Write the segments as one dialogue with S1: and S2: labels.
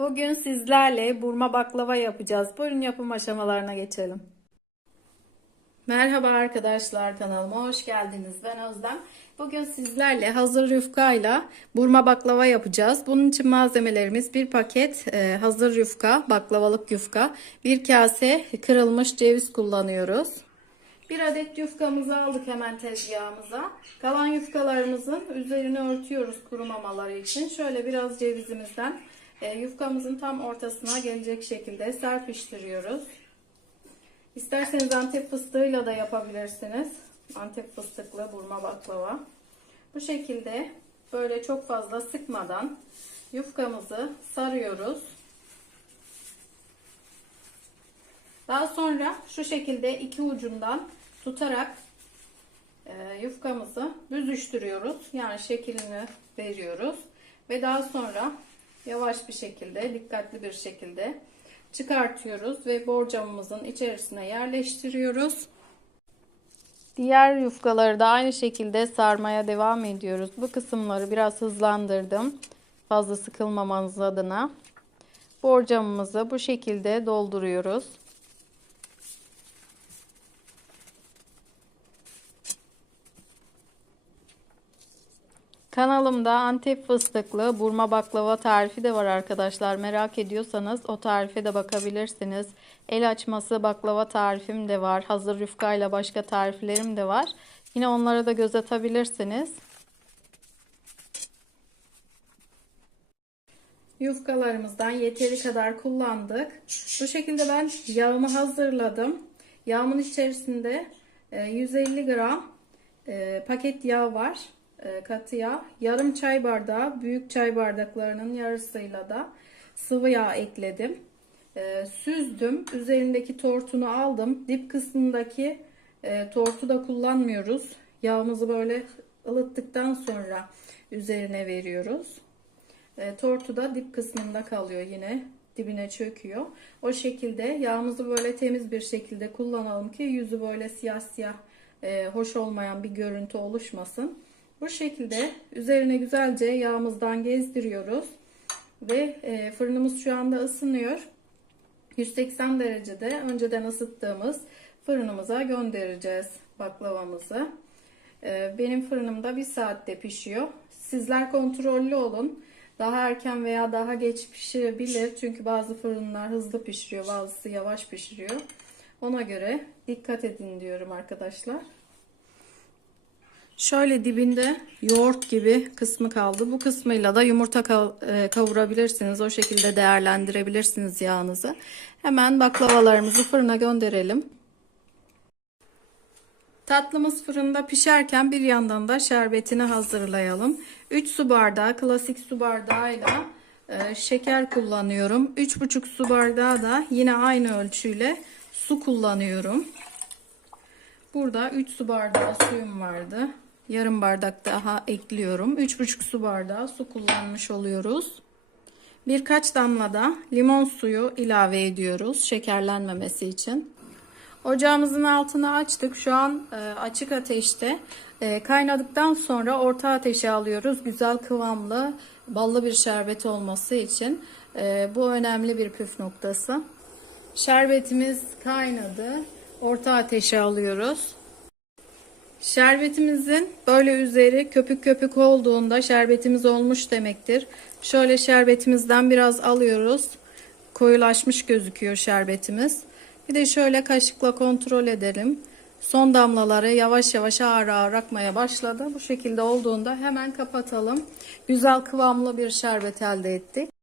S1: Bugün sizlerle burma baklava yapacağız. Buyurun yapım aşamalarına geçelim. Merhaba arkadaşlar kanalıma hoş geldiniz. Ben Özlem. Bugün sizlerle hazır yufkayla burma baklava yapacağız. Bunun için malzemelerimiz bir paket e, hazır yufka, baklavalık yufka, bir kase kırılmış ceviz kullanıyoruz. Bir adet yufkamızı aldık hemen tezgahımıza. Kalan yufkalarımızın üzerini örtüyoruz kurumamaları için. Şöyle biraz cevizimizden e, yufkamızın tam ortasına gelecek şekilde serpiştiriyoruz. İsterseniz Antep fıstığıyla da yapabilirsiniz. Antep fıstıklı burma baklava. Bu şekilde böyle çok fazla sıkmadan yufkamızı sarıyoruz. Daha sonra şu şekilde iki ucundan tutarak e, yufkamızı büzüştürüyoruz. Yani şeklini veriyoruz. Ve daha sonra yavaş bir şekilde, dikkatli bir şekilde çıkartıyoruz ve borcamımızın içerisine yerleştiriyoruz. Diğer yufkaları da aynı şekilde sarmaya devam ediyoruz. Bu kısımları biraz hızlandırdım. Fazla sıkılmamanız adına. Borcamımızı bu şekilde dolduruyoruz. Kanalımda Antep fıstıklı burma baklava tarifi de var arkadaşlar. Merak ediyorsanız o tarife de bakabilirsiniz. El açması baklava tarifim de var. Hazır yufkayla başka tariflerim de var. Yine onlara da göz atabilirsiniz. Yufkalarımızdan yeteri kadar kullandık. Bu şekilde ben yağımı hazırladım. Yağımın içerisinde 150 gram e, paket yağ var e, katı yağ. Yarım çay bardağı büyük çay bardaklarının yarısıyla da sıvı yağ ekledim. E, süzdüm. Üzerindeki tortunu aldım. Dip kısmındaki e, tortu da kullanmıyoruz. Yağımızı böyle ılıttıktan sonra üzerine veriyoruz. E, tortu da dip kısmında kalıyor yine. Dibine çöküyor. O şekilde yağımızı böyle temiz bir şekilde kullanalım ki yüzü böyle siyah siyah e, hoş olmayan bir görüntü oluşmasın. Bu şekilde üzerine güzelce yağımızdan gezdiriyoruz. Ve e, fırınımız şu anda ısınıyor. 180 derecede önceden ısıttığımız fırınımıza göndereceğiz baklavamızı. E, benim fırınımda bir saatte pişiyor. Sizler kontrollü olun. Daha erken veya daha geç pişirebilir. Çünkü bazı fırınlar hızlı pişiriyor, bazısı yavaş pişiriyor. Ona göre dikkat edin diyorum arkadaşlar. Şöyle dibinde yoğurt gibi kısmı kaldı. Bu kısmıyla da yumurta kavurabilirsiniz. O şekilde değerlendirebilirsiniz yağınızı. Hemen baklavalarımızı fırına gönderelim. Tatlımız fırında pişerken bir yandan da şerbetini hazırlayalım. 3 su bardağı klasik su bardağıyla e, şeker kullanıyorum. 3,5 su bardağı da yine aynı ölçüyle su kullanıyorum. Burada 3 su bardağı suyum vardı. Yarım bardak daha ekliyorum. 3,5 su bardağı su kullanmış oluyoruz. Birkaç damla da limon suyu ilave ediyoruz şekerlenmemesi için. Ocağımızın altını açtık. Şu an e, açık ateşte. E, kaynadıktan sonra orta ateşe alıyoruz. Güzel kıvamlı, ballı bir şerbet olması için. E, bu önemli bir püf noktası. Şerbetimiz kaynadı. Orta ateşe alıyoruz. Şerbetimizin böyle üzeri köpük köpük olduğunda şerbetimiz olmuş demektir. Şöyle şerbetimizden biraz alıyoruz. Koyulaşmış gözüküyor şerbetimiz. Bir de şöyle kaşıkla kontrol edelim. Son damlaları yavaş yavaş ağır ağır akmaya başladı. Bu şekilde olduğunda hemen kapatalım. Güzel kıvamlı bir şerbet elde ettik.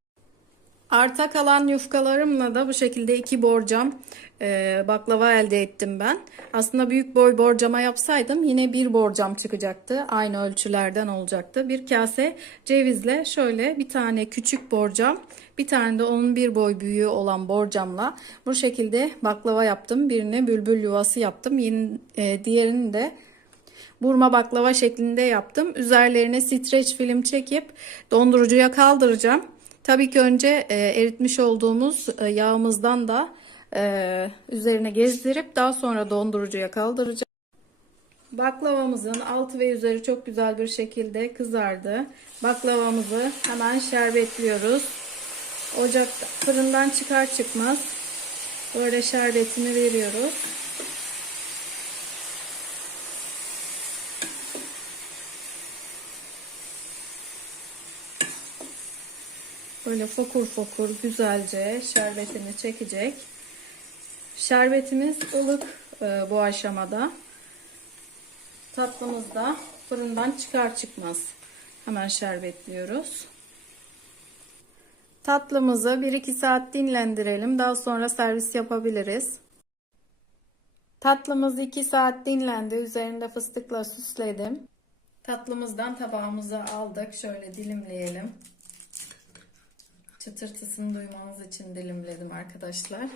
S1: Arta kalan yufkalarımla da bu şekilde iki borcam e, baklava elde ettim ben. Aslında büyük boy borcama yapsaydım yine bir borcam çıkacaktı. Aynı ölçülerden olacaktı. Bir kase cevizle şöyle bir tane küçük borcam bir tane de onun bir boy büyüğü olan borcamla bu şekilde baklava yaptım. Birini bülbül yuvası yaptım. Yine, e, diğerini de burma baklava şeklinde yaptım. Üzerlerine streç film çekip dondurucuya kaldıracağım. Tabii ki önce e, eritmiş olduğumuz e, yağımızdan da e, üzerine gezdirip daha sonra dondurucuya kaldıracağım. Baklavamızın altı ve üzeri çok güzel bir şekilde kızardı. Baklavamızı hemen şerbetliyoruz. Ocakta fırından çıkar çıkmaz böyle şerbetini veriyoruz. Böyle fokur fokur güzelce şerbetini çekecek. Şerbetimiz ılık e, bu aşamada. Tatlımız da fırından çıkar çıkmaz. Hemen şerbetliyoruz. Tatlımızı 1-2 saat dinlendirelim. Daha sonra servis yapabiliriz. Tatlımız 2 saat dinlendi. Üzerinde fıstıkla süsledim. Tatlımızdan tabağımıza aldık. Şöyle dilimleyelim. Çıtırtısını duymanız için dilimledim arkadaşlar.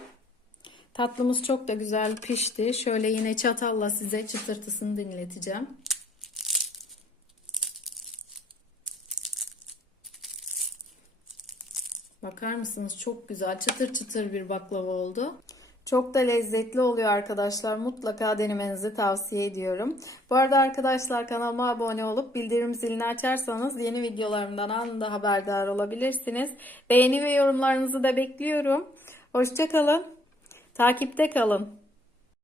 S1: Tatlımız çok da güzel pişti. Şöyle yine çatalla size çıtırtısını dinleteceğim. Bakar mısınız? Çok güzel çıtır çıtır bir baklava oldu. Çok da lezzetli oluyor arkadaşlar. Mutlaka denemenizi tavsiye ediyorum. Bu arada arkadaşlar kanalıma abone olup bildirim zilini açarsanız yeni videolarımdan anında haberdar olabilirsiniz. Beğeni ve yorumlarınızı da bekliyorum. Hoşçakalın. Takipte kalın.